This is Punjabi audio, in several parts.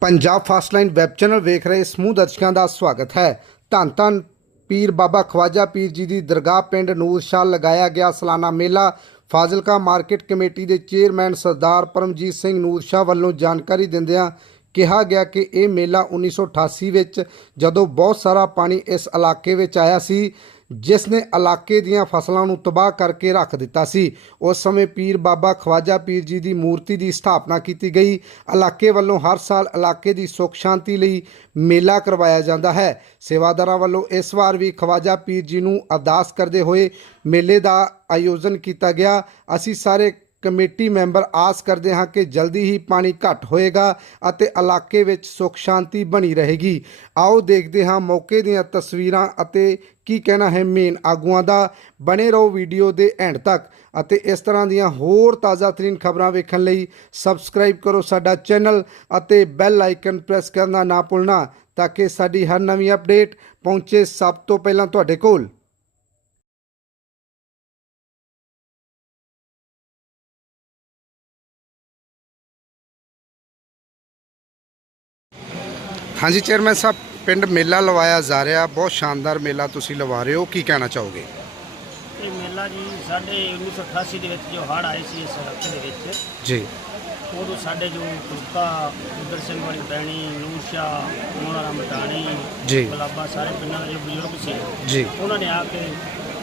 ਪੰਜਾਬ ਫਾਸਟਲਾਈਨ ਵੈਬ ਚੈਨਲ ਵੇਖ ਰਹੇ ਸਮੂਹ ਦਰਸ਼ਕਾਂ ਦਾ ਸਵਾਗਤ ਹੈ। ਧੰਨ ਧੰਨ ਪੀਰ ਬਾਬਾ ਖਵਾਜਾ ਪੀਰ ਜੀ ਦੀ ਦਰਗਾਹ ਪਿੰਡ ਨੂਰ ਸ਼ਾਹ ਲਗਾਇਆ ਗਿਆ ਸਾਲਾਨਾ ਮੇਲਾ। ਫਾਜ਼ਿਲਕਾ ਮਾਰਕੀਟ ਕਮੇਟੀ ਦੇ ਚੇਅਰਮੈਨ ਸਰਦਾਰ ਪਰਮਜੀਤ ਸਿੰਘ ਨੂਰ ਸ਼ਾਹ ਵੱਲੋਂ ਜਾਣਕਾਰੀ ਦਿੰਦਿਆਂ ਕਿਹਾ ਗਿਆ ਕਿ ਇਹ ਮੇਲਾ 1988 ਵਿੱਚ ਜਦੋਂ ਬਹੁਤ ਸਾਰਾ ਪਾਣੀ ਇਸ ਇਲਾਕੇ ਵਿੱਚ ਆਇਆ ਸੀ ਜਿਸ ਨੇ ਇਲਾਕੇ ਦੀਆਂ ਫਸਲਾਂ ਨੂੰ ਤਬਾਹ ਕਰਕੇ ਰੱਖ ਦਿੱਤਾ ਸੀ। ਉਸ ਸਮੇਂ ਪੀਰ ਬਾਬਾ ਖਵਾਜਾ ਪੀਰ ਜੀ ਦੀ ਮੂਰਤੀ ਦੀ ਸਥਾਪਨਾ ਕੀਤੀ ਗਈ। ਇਲਾਕੇ ਵੱਲੋਂ ਹਰ ਸਾਲ ਇਲਾਕੇ ਦੀ ਸੁੱਖ ਸ਼ਾਂਤੀ ਲਈ ਮੇਲਾ ਕਰਵਾਇਆ ਜਾਂਦਾ ਹੈ। ਸੇਵਾਦਾਰਾਂ ਵੱਲੋਂ ਇਸ ਵਾਰ ਵੀ ਖਵਾਜਾ ਪੀਰ ਜੀ ਨੂੰ ਅਰਦਾਸ ਕਰਦੇ ਹੋਏ ਮੇਲੇ ਦਾ ਆਯੋਜਨ ਕੀਤਾ ਗਿਆ। ਅਸੀਂ ਸਾਰੇ ਕਮੇਟੀ ਮੈਂਬਰ ਆਸ ਕਰਦੇ ਹਾਂ ਕਿ ਜਲਦੀ ਹੀ ਪਾਣੀ ਘਟ ਹੋਏਗਾ ਅਤੇ ਇਲਾਕੇ ਵਿੱਚ ਸੁੱਖ ਸ਼ਾਂਤੀ ਬਣੀ ਰਹੇਗੀ। ਆਓ ਦੇਖਦੇ ਹਾਂ ਮੌਕੇ ਦੀਆਂ ਤਸਵੀਰਾਂ ਅਤੇ ਕੀ ਕਹਿਣਾ ਹੈ ਮੇਨ ਆਗੂਆਂ ਦਾ। ਬਣੇ ਰਹੋ ਵੀਡੀਓ ਦੇ ਐਂਡ ਤੱਕ ਅਤੇ ਇਸ ਤਰ੍ਹਾਂ ਦੀਆਂ ਹੋਰ ਤਾਜ਼ਾ ਤਰੀਨ ਖਬਰਾਂ ਵੇਖਣ ਲਈ ਸਬਸਕ੍ਰਾਈਬ ਕਰੋ ਸਾਡਾ ਚੈਨਲ ਅਤੇ ਬੈਲ ਆਈਕਨ ਪ੍ਰੈਸ ਕਰਨਾ ਨਾ ਭੁੱਲਣਾ ਤਾਂ ਕਿ ਸਾਡੀ ਹਰ ਨਵੀਂ ਅਪਡੇਟ ਪਹੁੰਚੇ ਸਭ ਤੋਂ ਪਹਿਲਾਂ ਤੁਹਾਡੇ ਕੋਲ। ਹਾਂਜੀ ਚੇਅਰਮੈਨ ਸਾਹਿਬ ਪਿੰਡ ਮੇਲਾ ਲਵਾਇਆ ਜਾ ਰਿਹਾ। ਬਹੁਤ ਸ਼ਾਨਦਾਰ ਮੇਲਾ ਤੁਸੀਂ ਲਵਾ ਰਹੇ ਹੋ। ਕੀ ਕਹਿਣਾ ਚਾਹੋਗੇ? ਇਹ ਮੇਲਾ ਜੀ ਸਾਡੇ 1988 ਦੇ ਵਿੱਚ ਜੋ ਹੜ੍ਹ ਆਏ ਸੀ ਇਸ ਇਲਾਕੇ ਦੇ ਵਿੱਚ ਜੀ। ਉਦੋਂ ਸਾਡੇ ਜੋ ਕੁਲਕਾ ਉਦਰ ਸਿੰਘ ਵਾਲੀ ਬੈਣੀ ਨੂਸ਼ਾ ਮੋਹਰਾ ਮਟਾਣੀ ਜੀ। ਗੁਲਾਬਾ ਸਾਰੇ ਪਿੰਡਾਂ ਦੇ ਜੋ ਬਜ਼ੁਰਗ ਸੀ ਜੀ। ਉਹਨਾਂ ਨੇ ਆ ਕੇ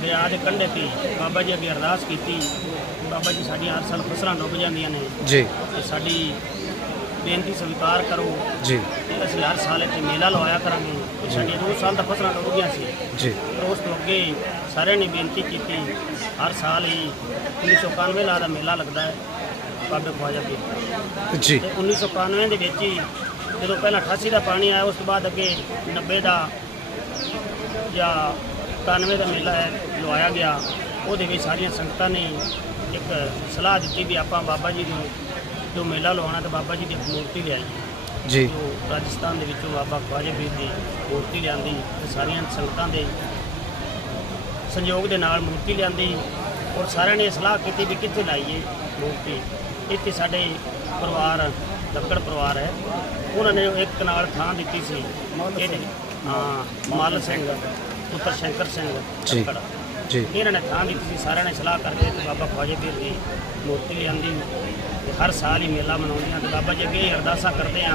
ਦਰਿਆ ਦੇ ਕੰਢੇ ਤੇ ਬਾਬਾ ਜੀ ਅੱਗੇ ਅਰਦਾਸ ਕੀਤੀ। ਬਾਬਾ ਜੀ ਸਾਡੀਆਂ ਹਰ ਸਾਲ ਫਸਲਾਂ ਡੁੱਬ ਜਾਂਦੀਆਂ ਨੇ। ਜੀ। ਸਾਡੀ ਬੇਨਤੀ ਸਵੀਕਾਰ ਕਰੋ ਜੀ। ਤੇ ਅਸੀਂ ਹਰ ਸਾਲ ਇੱਥੇ ਮੇਲਾ ਲਵਾਇਆ ਕਰਾਂਗੇ। ਤੇ ਸਾਡੀਆਂ ਦੋ ਸਾਲ ਦਾ ਫਸਲਾਂ ਡੁੱਬ ਗਈਆਂ ਸੀ। ਜੀ। ਪਰ ਉਸ ਤੋਂ ਅੱਗੇ ਸਾਰਿਆਂ ਨੇ ਬੇਨਤੀ ਕੀਤੀ। ਹਰ ਸਾਲ ਹੀ 1991 ਲਾ ਦਾ ਮੇਲਾ ਲੱਗਦਾ ਹੈ। ਬਾਬੇ ਖਵਾਜਾ ਪੀਰ ਜੀ। ਤੇ 1991 ਦੇ ਵਿੱਚ ਹੀ ਜਦੋਂ ਪਹਿਲਾਂ 88 ਦਾ ਪਾਣੀ ਆਇਆ ਉਸ ਤੋਂ ਬਾਅਦ ਅੱਗੇ 90 ਦਾ ਜਾਂ 91 ਦਾ ਮੇਲਾ ਹੈ ਲਵਾਇਆ ਗਿਆ। ਉਹਦੇ ਵਿੱਚ ਸਾਰੀਆਂ ਸੰਗਤਾਂ ਨੇ ਇੱਕ ਸਲਾਹ ਦਿੱਤੀ ਵੀ ਆਪਾਂ ਬਾਬਾ ਜੀ ਨੂੰ ਜੋ ਮੇਲਾ ਲਵਾਉਣਾ ਤੇ ਬਾਬਾ ਜੀ ਦੀ ਮੂਰਤੀ ਲਿਆਈ। ਜੀ। ਜੋ ਰਾਜਸਥਾਨ ਦੇ ਵਿੱਚੋਂ ਬਾਬਾ ਖਵਾਜਾ ਪੀਰ ਦੀ ਮੂਰਤੀ ਲਿਆਂਦੀ ਤੇ ਸਾਰੀਆਂ ਸੰਗਤਾਂ ਦੇ ਸੰਯੋਗ ਦੇ ਨਾਲ ਮੂਰਤੀ ਲਿਆਂਦੀ ਔਰ ਸਾਰਿਆਂ ਨੇ ਸਲਾਹ ਕੀਤੀ ਵੀ ਕਿੱਥੇ ਲਾਈਏ ਮੂਰਤੀ। ਇੱਥੇ ਸਾਡੇ ਪਰਿਵਾਰ ਲੱਕੜ ਪਰਿਵਾਰ ਹੈ। ਉਹਨਾਂ ਨੇ ਇੱਕ ਨਾਲ ਥਾਂ ਦਿੱਤੀ ਸੀ। ਹਾਂ ਮੱਲ ਸਿੰਘ ਪੁੱਤਰ ਸ਼ੰਕਰ ਸਿੰਘ ਜੀ। ਜੀ। ਇਹਨਾਂ ਨੇ ਥਾਂ ਵੀ ਤੁਸੀਂ ਸਾਰਿਆਂ ਨੇ ਸਲਾਹ ਕਰਕੇ ਤੇ ਬਾਬਾ ਖਵਾਜੇ ਪੀਰ ਦੀ ਮੂਰਤੀ ਲਿਆਂਦੀ ਤੇ ਹਰ ਸਾਲ ਹੀ ਮੇਲਾ ਮਨਾਉਂਦੇ ਮਨਾਉਂਦੀਆਂ ਤੇ ਬਾਬਾ ਜੀ ਅੱਗੇ ਅਰਦਾਸਾਂ ਕਰਦੇ ਆ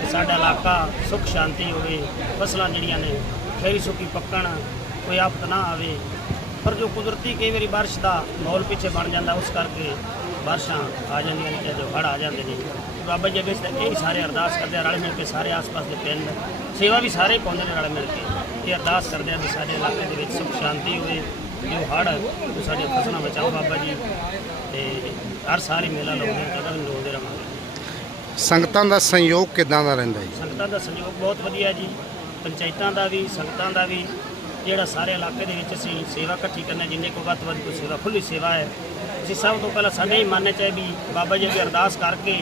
ਕਿ ਸਾਡਾ ਇਲਾਕਾ ਸੁੱਖ ਸ਼ਾਂਤੀ ਹੋਵੇ, ਫਸਲਾਂ ਜਿਹੜੀਆਂ ਨੇ ਖੈਰੀ ਸੁੱਕੀ ਪੱਕਣ, ਕੋਈ ਆਫਤ ਨਾ ਆਵੇ। ਪਰ ਜੋ ਕੁਦਰਤੀ ਕਈ ਵਾਰੀ ਬਾਰਿਸ਼ ਦਾ ਮਾਹੌਲ ਪਿੱਛੇ ਬਣ ਜਾਂਦਾ, ਉਸ ਕਰਕੇ ਬਾਰਿਸ਼ਾਂ ਆ ਜਾਂਦੀਆਂ ਨੇ ਜਾਂ ਜੋ ਹੜ੍ਹ ਆ ਜਾਂਦੇ ਨੇ। ਬਾਬਾ ਜੀ ਅੱਗੇ ਇਹ ਸਾਰੇ ਅਰਦਾਸ ਕਰਦੇ ਆ ਰਲ ਮਿਲ ਕੇ ਸਾਰੇ ਆਸ-ਪਾਸ ਦੇ ਪਿੰਡ ਸੇਵਾ ਵੀ ਸਾਰੇ ਪਾਉਂਦੇ ਨੇ ਰਲ ਮਿਲ ਕੇ। ਇਹ ਅਰਦਾਸ ਕਰਦੇ ਆ ਵੀ ਸਾਡੇ ਇਲਾਕੇ ਦੇ ਵਿੱਚ ਸੁੱਖ ਸ਼ਾਂਤੀ ਹੋਵੇ ਜੋ ਉਹ ਸਾਡੀਆਂ ਫਸਲਾਂ ਬਚਾਓ ਬਾਬਾ ਜੀ। ਤੇ ਹਰ ਸਾਲ ਹੀ ਮੇਲਾ ਲਾਉਂਦੇ ਆ ਕਦੋਂ ਵੀ ਲਾਉਂਦੇ ਰਹਾਂਗੇ। ਸੰਗਤਾਂ ਦਾ ਸੰਯੋਗ ਕਿਦਾਂ ਦਾ ਰਹਿੰਦਾ ਜੀ? ਸੰਗਤਾਂ ਦਾ ਸਹਿਯੋਗ ਬਹੁਤ ਵਧੀਆ ਜੀ। ਪੰਚਾਇਤਾਂ ਦਾ ਵੀ ਸੰਗਤਾਂ ਦਾ ਵੀ। ਜਿਹੜਾ ਸਾਰੇ ਇਲਾਕੇ ਦੇ ਵਿੱਚ ਅਸੀਂ ਸੇਵਾ ਇਕੱਠੀ ਕਰਨਾ ਜਿੰਨੇ ਕੋ ਵੱਧ ਵੱਧ ਕੋਈ ਸੇਵਾ ਖੁੱਲੀ ਸੇਵਾ ਹੈ। ਅਸੀਂ ਸਭ ਤੋਂ ਪਹਿਲਾਂ ਸਾਡੇ ਹੀ ਮਨ 'ਚ ਹੈ ਵੀ ਬਾਬਾ ਜੀ ਦੀ ਅਰਦਾਸ ਕਰਕੇ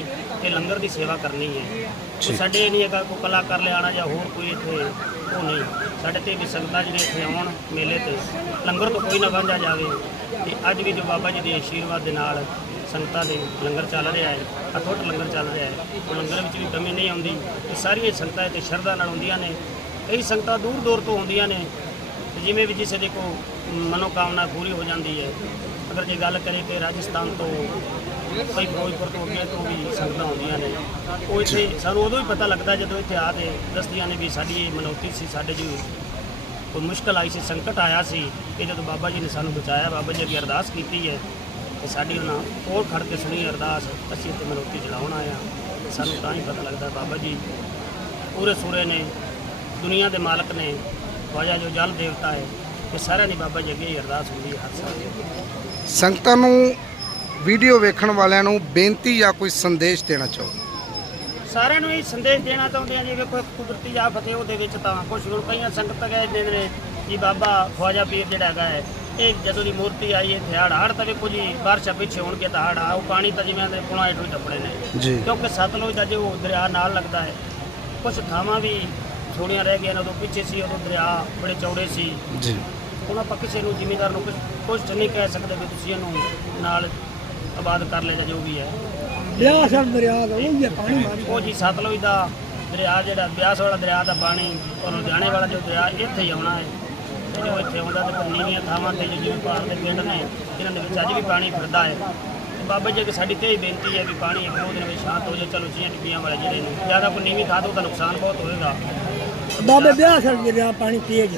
ਇਹ ਲੰਗਰ ਦੀ ਸੇਵਾ ਕਰਨੀ ਹੈ। ਸਾਡੇ ਨਹੀਂ ਹੈਗਾ ਕੋਈ ਕਲਾਕਾਰ ਲਿਆਣਾ ਜਾਂ ਹੋਰ ਕੋਈ ਇੱਥੇ ਉਹ ਨਹੀਂ। ਸਾਡੇ ਤੇ ਵੀ ਸੰਗਤਾਂ ਜਿਹੜੇ ਇੱਥੇ ਆਉਣ ਮੇਲੇ ਤੇ, ਲੰਗਰ ਤੋਂ ਕੋਈ ਨਾ ਵਾਂਝਾ ਜਾਵੇ। ਤੇ ਅੱਜ ਵੀ ਜੋ ਬਾਬਾ ਜੀ ਦੇ ਆਸ਼ੀਰਵਾਦ ਦੇ ਨਾਲ ਸੰਗਤਾਂ ਦੇ ਲੰਗਰ ਚੱਲ ਰਿਹਾ ਹੈ, ਅਟੁੱਟ ਲੰਗਰ ਚੱਲ ਰਿਹਾ ਹੈ, ਉਹ ਲੰਗਰ ਵਿੱਚ ਵੀ ਕਮੀ ਨਹੀਂ ਆਉਂਦੀ। ਇਹ ਸਾਰੀਆਂ ਸੰਗਤਾਂ ਇੱਥੇ ਸ਼ਰਧਾ ਨਾਲ ਆਉਂਦੀਆਂ ਨੇ। ਕਈ ਸੰਗਤਾਂ ਦੂਰ ਦੂਰ ਤੋਂ ਆਉਂਦੀਆਂ ਨੇ। ਜਿਵੇਂ ਵੀ ਕਿਸੇ ਦੇ ਕੋ ਮਨੋਕਾਮਨਾ ਪੂਰੀ ਹੋ ਜਾਂਦੀ ਹੈ। ਅਗਰ ਜੇ ਗੱਲ ਕਰੀਏ ਕਿ ਰਾਜਸਥਾਨ ਤੋਂ ਕੋਈ ਫਿਰੋਜ਼ਪੁਰ ਤੋਂ ਅੱਗੇ ਤੋਂ ਵੀ ਸੰਗਤਾਂ ਆਉਂਦੀਆਂ ਨੇ। ਉਹ ਇੱਥੇ ਸਾਨੂੰ ਉਦੋਂ ਹੀ ਪਤਾ ਲੱਗਦਾ ਜਦੋਂ ਇੱਥੇ ਆ ਕੇ ਦੱਸਦੀਆਂ ਨੇ ਵੀ ਸਾਡੀ ਇਹ ਮਨੌਤੀ ਸੀ ਸਾਡੇ ਜੀ ਕੋਈ ਮੁਸ਼ਕਲ ਆਈ ਸੀ ਸੰਕਟ ਆਇਆ ਸੀ ਕਿ ਜਦੋਂ ਬਾਬਾ ਜੀ ਨੇ ਸਾਨੂੰ ਬਚਾਇਆ ਬਾਬਾ ਜੀ ਅੱਗੇ ਅਰਦਾਸ ਕੀਤੀ ਹੈ ਤੇ ਸਾਡੀ ਉਹਨਾਂ ਕੋਲ ਖੜ ਕੇ ਸੁਣੀ ਅਰਦਾਸ ਅਸੀਂ ਇੱਥੇ ਮਨੌਤੀ ਚਲਾਉਣ ਆਏ ਹਾਂ। ਸਾਨੂੰ ਤਾਂ ਹੀ ਪਤਾ ਲੱਗਦਾ ਬਾਬਾ ਜੀ ਪੂਰੇ ਸੂਰੇ ਨੇ ਦੁਨੀਆ ਦੇ ਮਾਲਕ ਨੇ ਖਵਾਜਾ ਜੋ ਜਲ ਦੇਵਤਾ ਹੈ ਇਹ ਸਾਰਿਆਂ ਦੀ ਬਾਬਾ ਜੀ ਅੱਗੇ ਅਰਦਾਸ ਹੁੰਦੀ ਹੈ ਹਰ ਸਾਲ। ਸੰਗਤਾਂ ਨੂੰ ਵੀਡੀਓ ਵੇਖਣ ਵਾਲਿਆਂ ਨੂੰ ਬੇਨਤੀ ਜਾਂ ਕੋਈ ਸੰਦੇਸ਼ ਦੇਣਾ ਚਾਹੋ? ਸਾਰਿਆਂ ਨੂੰ ਇਹ ਸੰਦੇਸ਼ ਦੇਣਾ ਚਾਹੁੰਦੇ ਆ ਜੀ ਵੇਖੋ ਕੁਦਰਤੀ ਆਫਤ ਹੈ ਉਹਦੇ ਵਿੱਚ ਤਾਂ ਕੁਝ ਹੁਣ ਕਈਆਂ ਸੰਗਤ ਗਏ ਨੇ ਨੇ ਜੀ ਬਾਬਾ ਖਵਾਜਾ ਪੀਰ ਜਿਹੜਾ ਹੈਗਾ ਹੈ ਇਹ ਜਦੋਂ ਦੀ ਮੂਰਤੀ ਆਈ ਇੱਥੇ ਹੜ੍ਹ ਹੜ੍ਹ ਤਾਂ ਵੇਖੋ ਜੀ ਬਾਰਿਸ਼ਾਂ ਪਿੱਛੇ ਹੋਣਗੇ ਤਾਂ ਹੜ੍ਹ ਆ ਉਹ ਪਾਣੀ ਤਾਂ ਜਿਵੇਂ ਦੇ ਪੁਣਾ ਹੇਠੋਂ ਹੀ ਟੱਪਣੇ ਨੇ। ਕਿਉਂਕਿ ਸਤਲੁਜ ਦਾ ਜੋ ਦਰਿਆ ਨਾਲ ਲੱਗਦਾ ਹੈ ਕੁਝ ਥਾਵਾਂ ਵੀ ਥੋੜੀਆਂ ਰਹਿ ਗਈਆਂ ਨੇ ਉਦੋਂ ਪਿੱਛੇ ਸੀ ਉਦੋਂ ਦਰਿਆ ਬੜੇ ਚੌੜੇ ਸੀ। ਜੀ। ਹੁਣ ਆਪਾਂ ਕਿਸੇ ਨੂੰ ਜ਼ਿਮੀਂਦਾਰ ਨੂੰ ਕੁਝ ਕੁਝ ਨਹੀਂ ਕਹਿ ਸਕਦੇ ਵੀ ਤੁਸੀਂ ਇਹਨੂੰ ਨਾਲ ਆਬਾਦ ਕਰ ਲੈ ਜਾਂ ਜੋ ਵੀ ਹੈ। ਵਿਆਹ ਸਰ ਦਰਿਆ ਦਾ ਉਹ ਹੀ ਹੈ ਪਾਣੀ ਮਾਰੀ ਉਹ ਜੀ ਸਤਲੁਜ ਦਾ ਦਰਿਆ ਜਿਹੜਾ ਬਿਆਸ ਵਾਲਾ ਦਰਿਆ ਦਾ ਪਾਣੀ ਔਰ ਲੁਧਿਆਣੇ ਵਾਲਾ ਜੋ ਦਰਿਆ ਇੱਥੇ ਹੀ ਆਉਣਾ ਹੈ। ਤੇ ਜੋ ਇੱਥੇ ਆਉਂਦਾ ਤੇ ਨੀਵੀਆਂ ਥਾਵਾਂ ਤੇ ਜਿਵੇਂ ਪਾਰ ਦੇ ਪਿੰਡ ਨੇ ਇਹਨਾਂ ਦੇ ਵਿੱਚ ਅੱਜ ਵੀ ਪਾਣੀ ਫਿਰਦਾ ਹੈ। ਤੇ ਬਾਬਾ ਜੀ ਅੱਗੇ ਸਾਡੀ ਤੇ ਹੀ ਬੇਨਤੀ ਹੈ ਵੀ ਪਾਣੀ ਇੱਕ ਦੋ ਦਿਨ ਵਿੱਚ ਸ਼ਾਂਤ ਹੋ ਜਾਏ। ਚਲੋ ਚੀਆਂ ਡਿੱਬੀਆਂ ਵਾਲੇ ਜਿਹੜੇ ਨੂੰ ਜ਼ਿਆਦਾ ਕੋਈ ਨੀਵੀਂ ਥਾਂ ਤੋਂ ਤਾਂ ਨੁਕਸਾਨ ਬਹੁਤ ਹੋਏਗਾ। ਬਾਬੇ ਵਿਆਹ ਸੜ ਗਿਆ ਪਾਣੀ ਤੇਜ਼